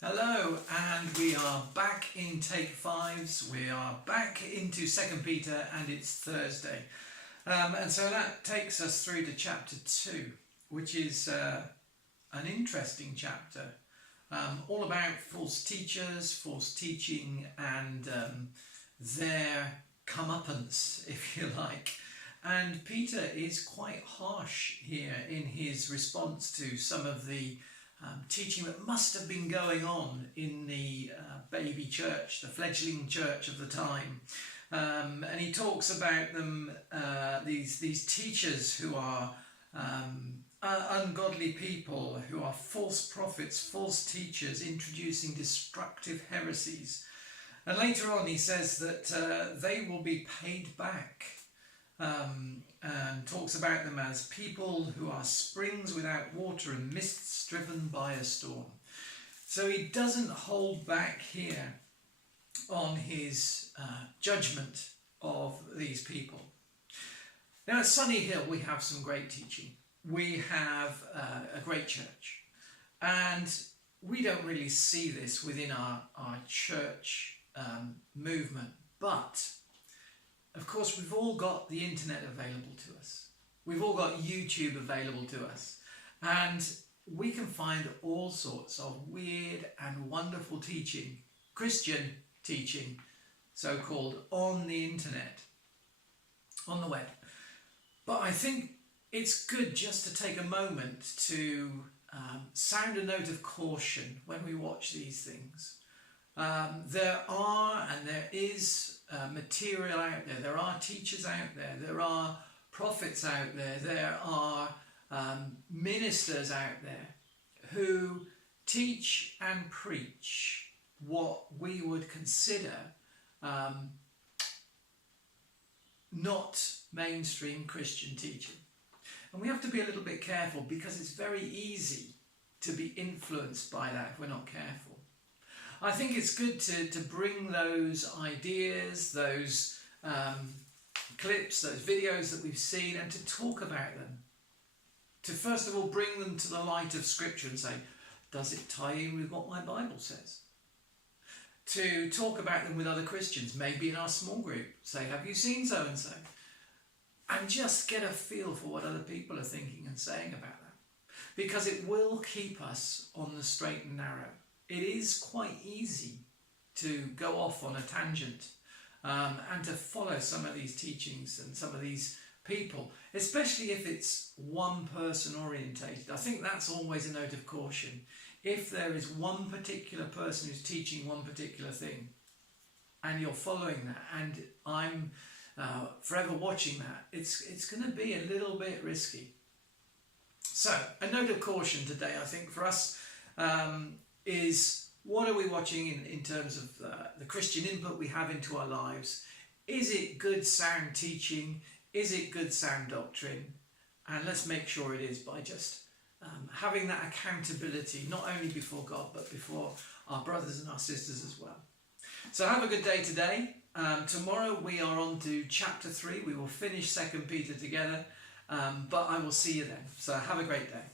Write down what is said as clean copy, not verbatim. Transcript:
Hello, and we are back in Take Fives. We are back into 2 Peter, and it's Thursday. And so that takes us through to chapter 2, which is an interesting chapter, all about false teachers, false teaching, and their comeuppance, if you like. And Peter is quite harsh here in his response to some of the teaching that must have been going on in the baby church, the fledgling church of the time. And he talks about them, these teachers who are ungodly people, who are false prophets, false teachers, introducing destructive heresies. And later on he says that they will be paid back. And talks about them as people who are springs without water and mists driven by a storm. So he doesn't hold back here on his judgment of these people. Now at Sunny Hill we have some great teaching. We have a great church, and we don't really see this within our church movement, but of course, we've all got the internet available to us. We've all got YouTube available to us. And we can find all sorts of weird and wonderful teaching, Christian teaching, so-called, on the internet, on the web. But I think it's good just to take a moment to sound a note of caution when we watch these things. There is material out there. There are teachers out there. There are prophets out there. There are ministers out there who teach and preach what we would consider not mainstream Christian teaching. And we have to be a little bit careful, because it's very easy to be influenced by that if we're not careful. I think it's good to bring those ideas, those clips, those videos that we've seen, and to talk about them. To first of all bring them to the light of Scripture and say, does it tie in with what my Bible says? To talk about them with other Christians, maybe in our small group. Say, have you seen so and so? And just get a feel for what other people are thinking and saying about that. Because it will keep us on the straight and narrow. It is quite easy to go off on a tangent and to follow some of these teachings and some of these people, especially if it's one person orientated. I think that's always a note of caution. If there is one particular person who's teaching one particular thing and you're following that, and I'm forever watching that, it's going to be a little bit risky. So a note of caution today, I think, for us is, what are we watching in terms of the Christian input we have into our lives? Is it good sound teaching? Is it good sound doctrine? And let's make sure it is by just having that accountability, not only before God, but before our brothers and our sisters as well. So have a good day today. Tomorrow we are on to chapter 3. We will finish 2 Peter together, but I will see you then. So have a great day.